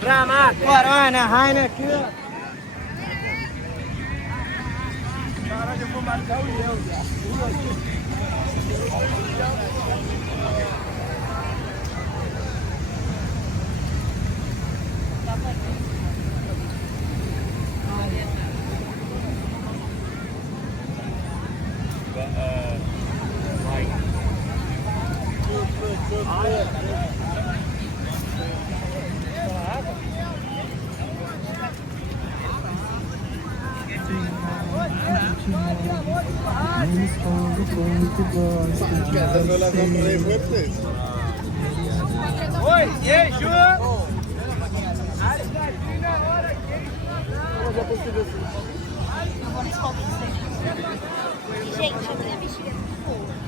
Brahma, Corona, Rainer aqui, ó. Caralho, eu vou marcar o leão, Oi, e aí, Ju? Gente, a minha bexiga é muito boa.